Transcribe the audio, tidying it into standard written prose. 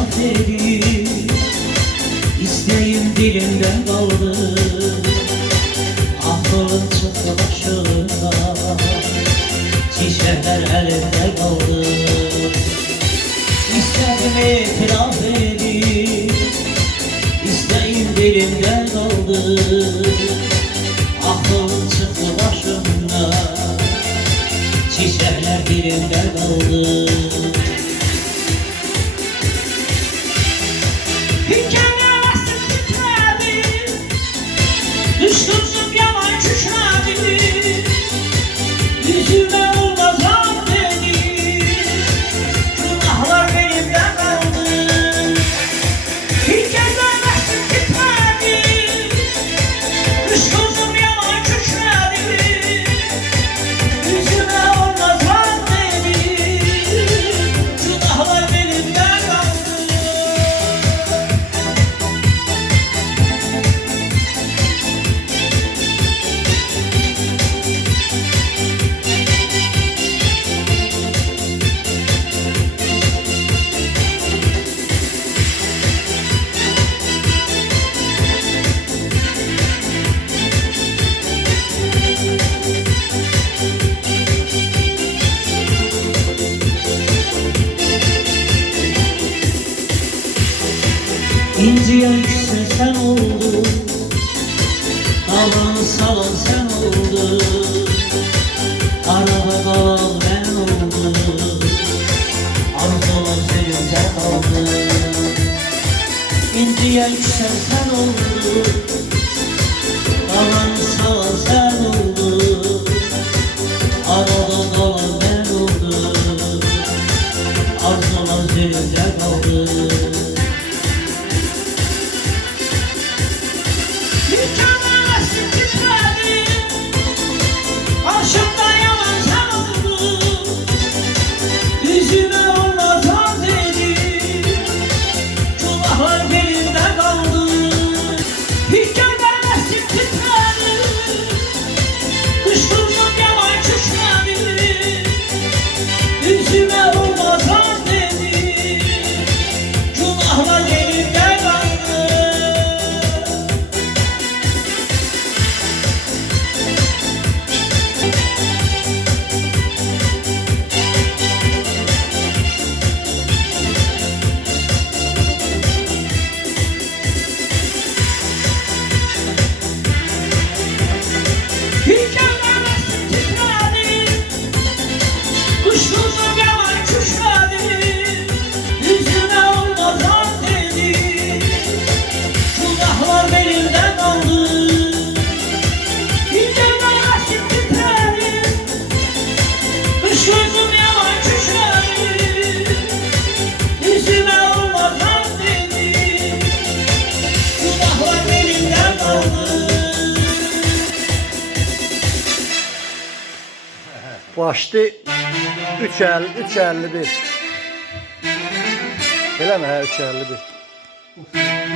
itiraf edeyim, İsteğim dilimden kaldı, aklım çıktı başımda, çiçekler elimde kaldı. İstedim itiraf edeyim, İsteğim dilimden kaldı, aklım çıktı başımda, çiçekler dilimde kaldı. Hikayesi titredi, düştüm yaman kükredi, yüzüme olmazam dedi, günahlar benimde kaldı. Hikayesi titredi, düştüm yaman kükredi, yüzüme olmazam dedi, günahlar benimde kaldı. İnciye yüksel sen oldun, kalan salan sen oldun, arada kalan ben oldum, arzulan elimde kaldı. İnciye yüksel sen oldun, kalan salan sen oldun, arada kalan ben oldum, arzulan elimde kaldı. Hikayesi titredi, karşımda yalan sen oldun, yüzüme olmazam dedi, günahlar benimde kaldı. Hikayesi titredi, düştüm yalan kükredi, yüzüme olmazam dedi, günahlar benimde kaldı. Hikayesi titredi, kuşkuzum yalan kükredi, yüzüme olmazam dedi, günahlar benimde kaldı. Hikayesi titredi, kuşkuzum yalan kükredi, yüzüme olmazam dedi, günahlar benimde kaldı. Başdı 3.51. Eləmi hə 3.51.